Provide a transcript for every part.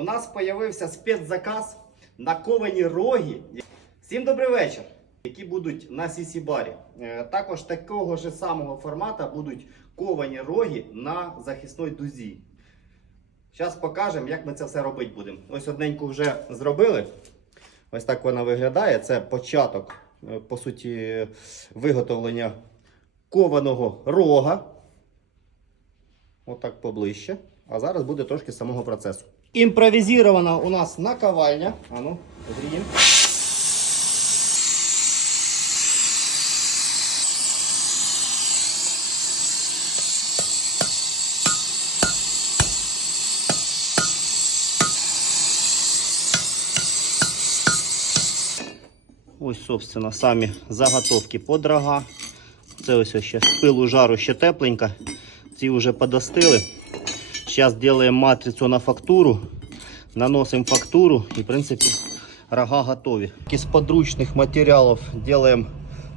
У нас з'явився спецзаказ на ковані роги. Всім добрий вечір, які будуть на Сісі-барі. Е, Також такого ж самого формату будуть ковані роги на захисної дузі. Зараз покажемо, як ми це все робити будемо. Ось одненьку вже зробили. Ось так вона виглядає. Це початок, е, по суті, виготовлення кованого рога. Отак поближче. А зараз буде трошки самого процесу. Імпровізована у нас наковальня. Ану, гріємо. Ось, собственно, самі заготовки под рога. Це ось ще з пилу жару ще тепленька. Ці вже подостили. Зараз робимо матрицю на фактуру. Наносимо фактуру і, в принципі, рога готові. Із подручних матеріалів робимо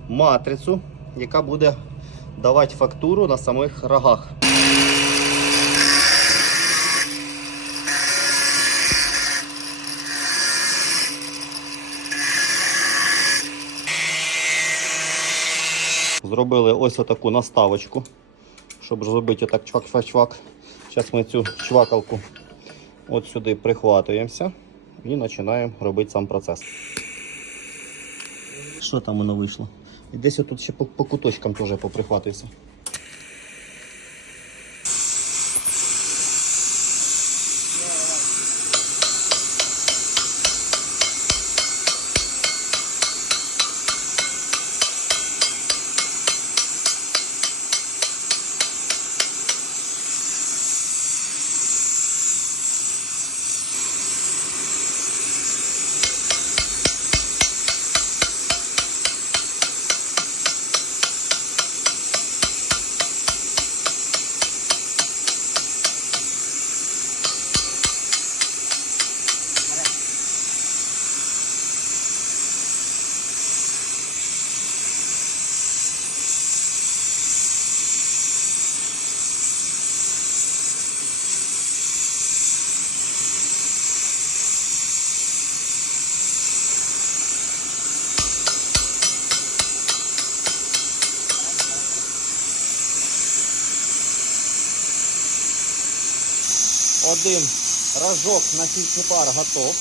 матрицю, яка буде давати фактуру на самих рогах. Зробили ось отаку наставочку, щоб зробити отак чвак-чвак-чвак. Зараз ми цю чвакалку от сюди прихватуємося і починаємо робити сам процес. Що там воно вийшло? І десь тут ще по, по куточкам теж поприхватується. Один рожок на пар готов.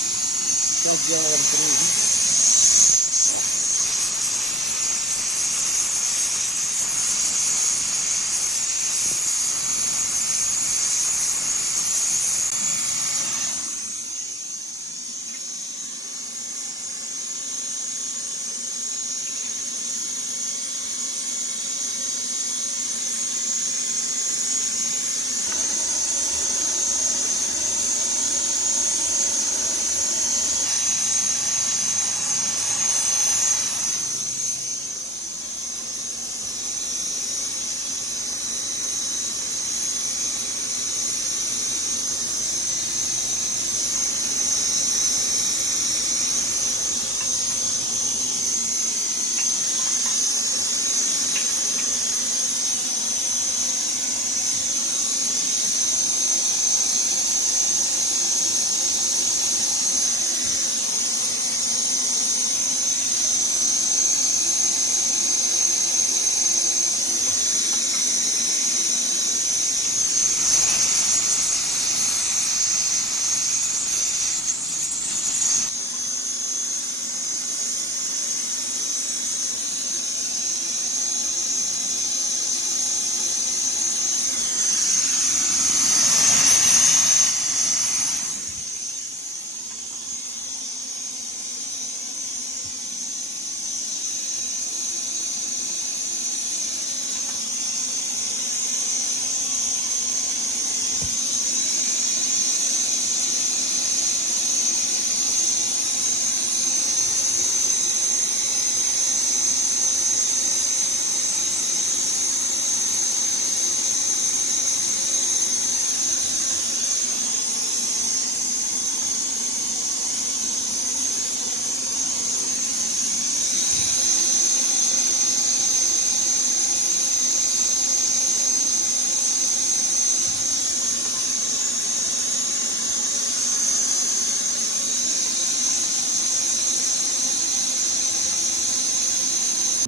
Сейчас делаем другий.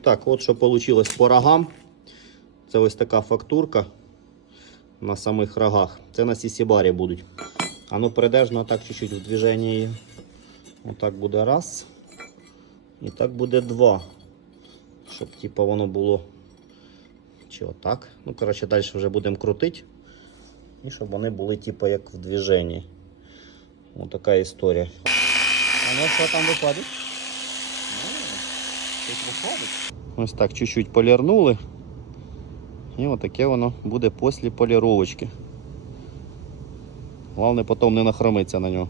Так, от що вийшло по рогам. Це ось така фактурка на самих рогах. Це на сісібарі будуть. А ну передержно так чуть-чуть в движенні. Отак буде раз. І так буде два. Щоб типу, воно було. Чи отак. Ну, коротше, далі вже будемо крутити. І щоб вони були, типу, як в движенні. Ось така історія. А ну що там Ось так чуть-чуть полірнули. І отаке воно буде після поліровочки. Головне потім не нахромиться на нього.